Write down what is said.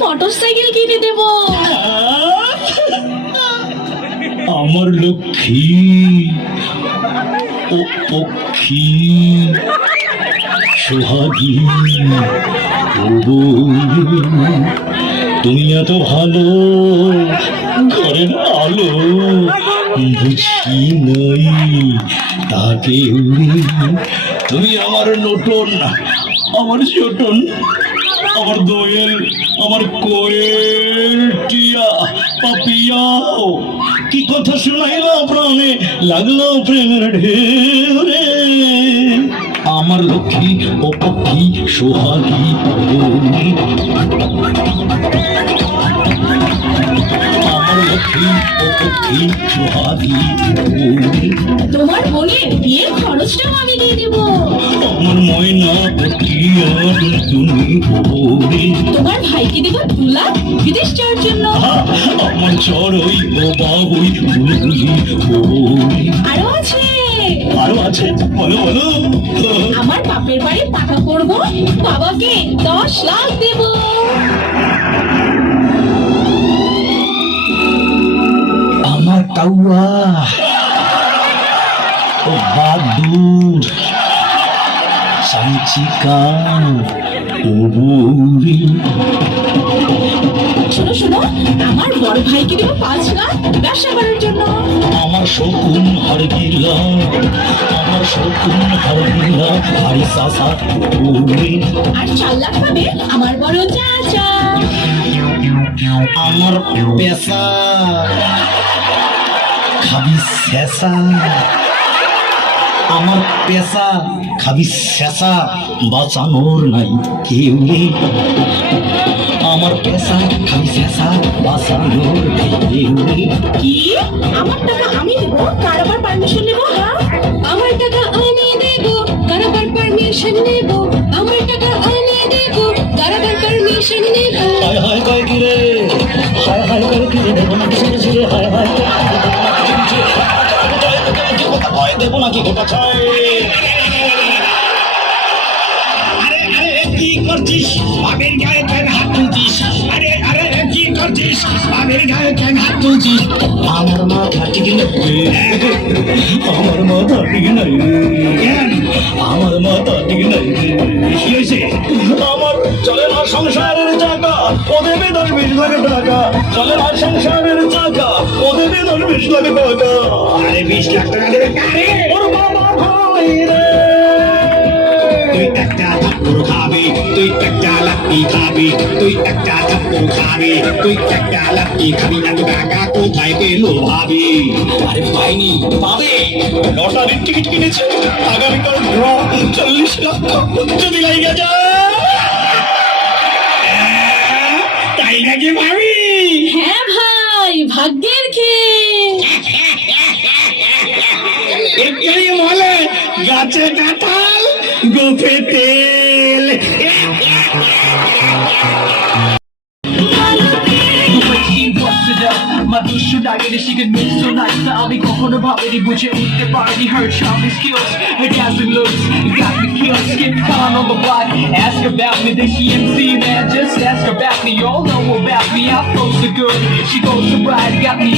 Motorcycle কিনে দেব। আমার লক্ষ্মী ও পক্ষী সোহাগী তুমি এত ভালো ঘরের আলো বুঝি নই তাকে তুমি আমার নটন আমার ছোটন আমার দোয়েল আমার কোয়েল টিয়া পাপিয়া কি কথা শোনাইলো প্রাণে লাগলো প্রেমের ঢেউ রে আমার লক্ষ্মী ও পক্ষী সোহাগী আমার লক্ষ্মী ও পক্ষী সোহাগী তোমার বোনের বিয়ের খরচটাও আমি দিয়ে দেব। আমার ময়না তোমার ভাইকে দেব 2 লাখ বিদেশ যাওয়ার জন্য। আমার চড়ই ও বাবুই আরো আছে বলো বলো আমার বাপের বাড়ি পাকা করব, বাবাকে 10 লাখ দেব। আমার কাউয়া ও বাদুর সাঞ্চিকা ও বৌরি। শোনো শোনো, আমার বড় ভাইকে দেবো 5 লাখ ব্যবসা করার জন্য। আমার শকুন হারগিলা, আমার শকুন হারগিলা হারি সাসা বৌরি। আর 4 লাখ পাবে আমার বড় চাচা। আমার পেশা খাবি শেষা, আমার পেশা খাবি শেষা, বাঁচানোর নাই কেউ নেই। আমার পেশা খাবি শেষা, বাঁচানোর নাই কেউ নেই। কি? আমার টাকা আমি দেবো, কার আবার পারমিশন নেবো? হ্যাঁ, আমার টাকা আমি দেবো, কার আবার পারমিশন নেবো? আমার টাকা আমি দেবো, কার আবার পারমিশন নেবো? হায় হায় কয় কি রে, হায় হায় করে কি রে, দেবো নাকি ছেড়ে ছেড়ে, হায় হায় দেবো নাকি গোটা ছয়। আরে আরে কি করছিস, বাবের গায়ে কেন হাত তুলছিস? আরে আরে কি করছিস, বাবের গায়ে কেন হাত তুলছিস? আমার মাথা ঠিক নেই, আমার মাথা ঠিক নাই রে, আমার মাথা ঠিক নাই রে। কি হয়েছে? আমার চলে না সংসারের চাকা, ও দেবে 10-20 লাখ টাকা। চলে না সংসারের চাকা, ও দেবে 10-20 লাখ টাকা। আরে 20 লাখ টাকা দেবে কারে? ওর বাবা ভাই রে। তুই একটা থাপ্পড় খাবি, তুই একটা লাত্তি খাবি, তুই একটা থাপ্পড় খাবি, তুই একটা লাত্তি খাবি। এত টাকা কোথায় পেলো ভাবি? আরে পাইনি, পাবে। লটারির টিকিট কিনেছে, আগামীকাল ড্র, 40 লাখ যদি লাগিয়ে যায়। তাই নাকি ভাবি? হ্যাঁ ভাই, ভাগ্যের খেল। এটাই বলে গাছে কাঁঠাল, গোফে তেল। মানুষ আগে she can move so nice. আমি কখনো ভাবিনি বুঝে উঠতে পারিনি her charming skills, her dancing looks got me killed. Skip town on the block, ask about me, then she MC man. Just ask about me, y'all know about me. I flow so good, she goes so bright, got me